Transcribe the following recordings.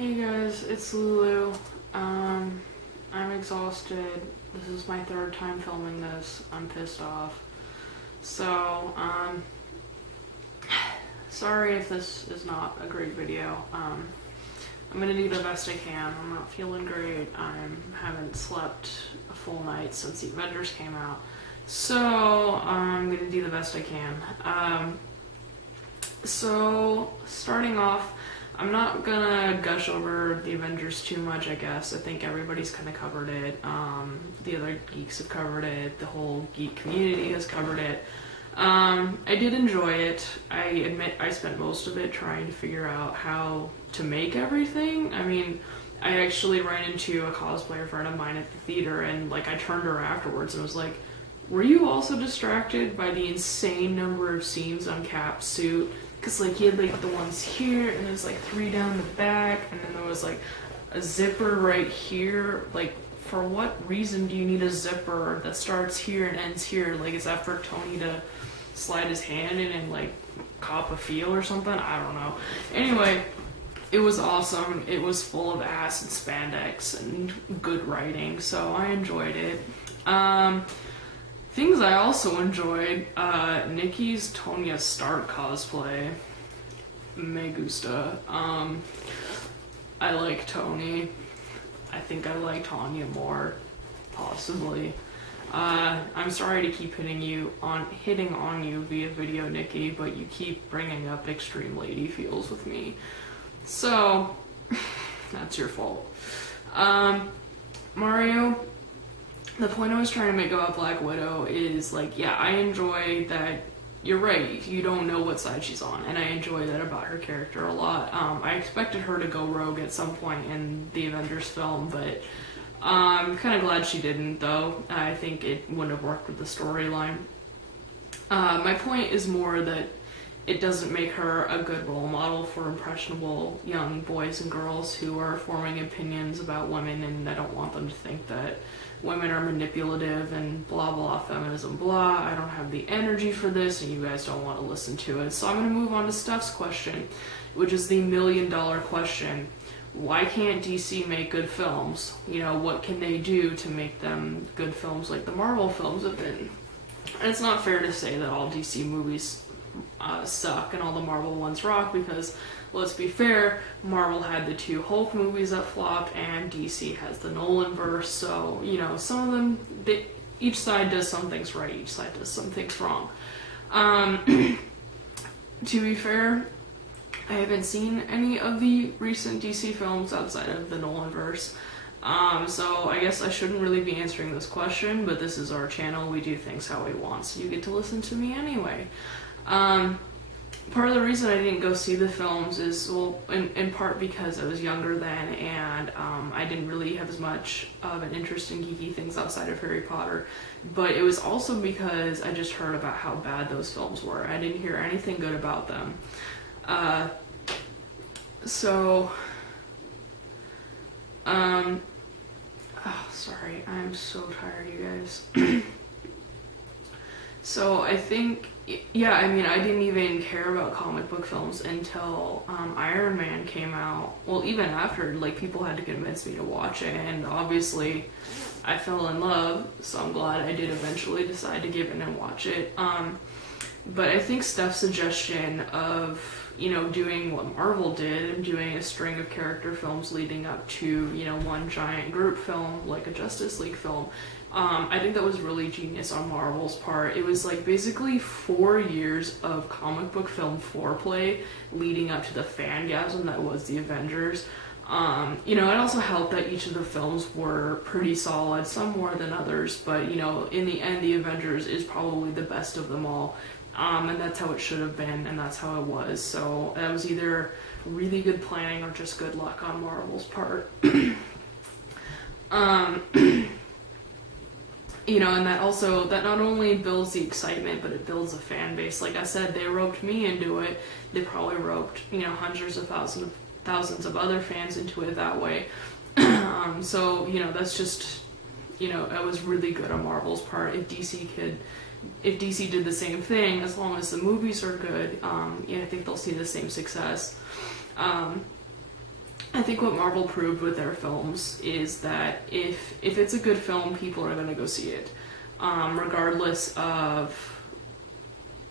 Hey guys, it's Lulu. I'm exhausted. This is my third time filming this. I'm pissed off. So, sorry if this is not a great video. I'm gonna do the best I can. I'm not feeling great. I haven't slept a full night since the Avengers came out. So, I'm gonna do the best I can. So, starting off, I'm not gonna gush over the Avengers too much, I guess. I think everybody's kind of covered it. The other geeks have covered it. The whole geek community has covered it. I did enjoy it. I admit I spent most of it trying to figure out how to make everything. I mean, I actually ran into a cosplayer friend of mine at the theater, and I turned to her afterwards and was like, were you also distracted by the insane number of seams on Cap's suit? Because, he had, the ones here, and there's, 3 down the back, and then there was, a zipper right here. For what reason do you need a zipper that starts here and ends here? Is that for Tony to slide his hand in and, cop a feel or something? I don't know. Anyway, it was awesome. It was full of ass and spandex and good writing, so I enjoyed it. Things I also enjoyed, Nikki's Tonya Stark cosplay. Me gusta. I like Tony. I think I like Tonya more, possibly. I'm sorry to keep hitting on you via video, Nikki, but you keep bringing up extreme lady feels with me. So, that's your fault. Mario, the point I was trying to make about Black Widow is, yeah, I enjoy that. You're right, you don't know what side she's on, and I enjoy that about her character a lot. I expected her to go rogue at some point in the Avengers film, but I'm kind of glad she didn't, though. I think it wouldn't have worked with the storyline. My point is more that it doesn't make her a good role model for impressionable young boys and girls who are forming opinions about women, and I don't want them to think that women are manipulative and blah blah feminism blah. I don't have the energy for this, and you guys don't want to listen to it. So I'm going to move on to Steph's question, which is the $1 million question. Why can't DC make good films? What can they do to make them good films like the Marvel films have been? And it's not fair to say that all DC movies suck and all the Marvel ones rock, because let's be fair, Marvel had the 2 Hulk movies that flopped, and DC has the Nolanverse, so some of them, each side does some things right, each side does some things wrong. To be fair, I haven't seen any of the recent DC films outside of the Nolanverse, so I guess I shouldn't really be answering this question, but this is our channel, we do things how we want, so you get to listen to me anyway. Part of the reason I didn't go see the films is, well, in part because I was younger then, and I didn't really have as much of an interest in geeky things outside of Harry Potter, but it was also because I just heard about how bad those films were. I didn't hear anything good about them. Sorry, I'm so tired, you guys. So I think, yeah, I mean, I didn't even care about comic book films until Iron Man came out. Well, even after, people had to convince me to watch it, and obviously I fell in love, so I'm glad I did eventually decide to give in and watch it. But I think Steph's suggestion of, doing what Marvel did and doing a string of character films leading up to, one giant group film, like a Justice League film, I think that was really genius on Marvel's part. It was basically 4 years of comic book film foreplay leading up to the fangasm that was the Avengers. It also helped that each of the films were pretty solid, some more than others, but in the end the Avengers is probably the best of them all. And that's how it should have been, and that's how it was. So that was either really good planning or just good luck on Marvel's part. And that not only builds the excitement, but it builds a fan base. Like I said, they roped me into it. They probably roped, hundreds of thousands of other fans into it that way. So, that's just, it was really good on Marvel's part. If DC did the same thing, as long as the movies are good, I think they'll see the same success. I think what Marvel proved with their films is that if it's a good film, people are gonna go see it, regardless of,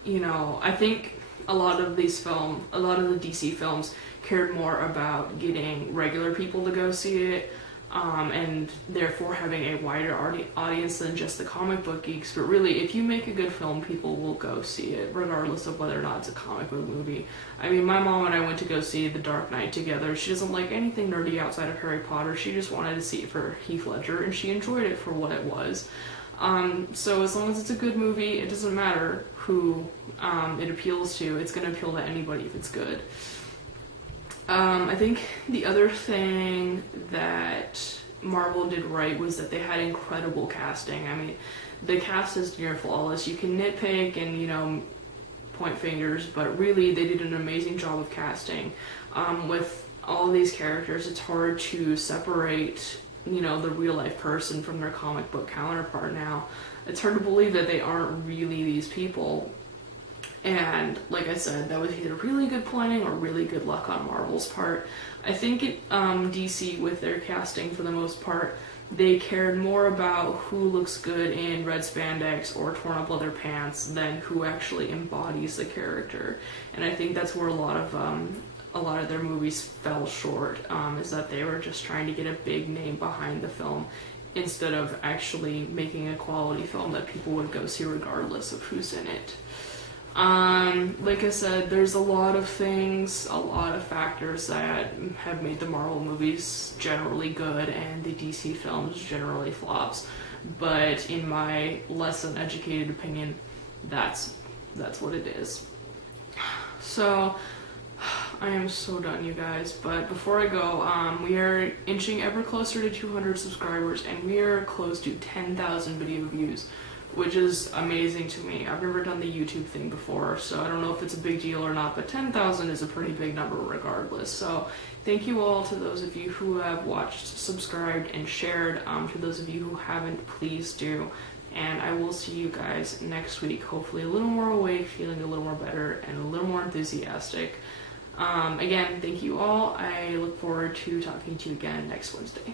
you know. I think a lot of the DC films cared more about getting regular people to go see it, and therefore having a wider audience than just the comic book geeks. But really, if you make a good film, people will go see it, regardless of whether or not it's a comic book movie. I mean, my mom and I went to go see The Dark Knight together. She doesn't like anything nerdy outside of Harry Potter. She just wanted to see it for Heath Ledger, and she enjoyed it for what it was. So as long as it's a good movie, it doesn't matter who it appeals to. It's going to appeal to anybody if it's good. I think the other thing that Marvel did right was that they had incredible casting. I mean, the cast is near flawless. You can nitpick and, you know, point fingers, but really they did an amazing job of casting. With all these characters, it's hard to separate, you know, the real life person from their comic book counterpart now. It's hard to believe that they aren't really these people. And like I said, that was either really good planning or really good luck on Marvel's part. I think DC, with their casting for the most part, they cared more about who looks good in red spandex or torn up leather pants than who actually embodies the character. And I think that's where a lot of their movies fell short, is that they were just trying to get a big name behind the film instead of actually making a quality film that people would go see regardless of who's in it. Like I said, there's a lot of things, a lot of factors that have made the Marvel movies generally good and the DC films generally flops. But in my less than educated opinion, that's what it is. So I am so done, you guys. But before I go, we are inching ever closer to 200 subscribers, and we are close to 10,000 video views, which is amazing to me. I've never done the YouTube thing before, so I don't know if it's a big deal or not, but 10,000 is a pretty big number regardless. So thank you all to those of you who have watched, subscribed, and shared. To those of you who haven't, please do. And I will see you guys next week, hopefully a little more awake, feeling a little more better, and a little more enthusiastic. Again, thank you all. I look forward to talking to you again next Wednesday.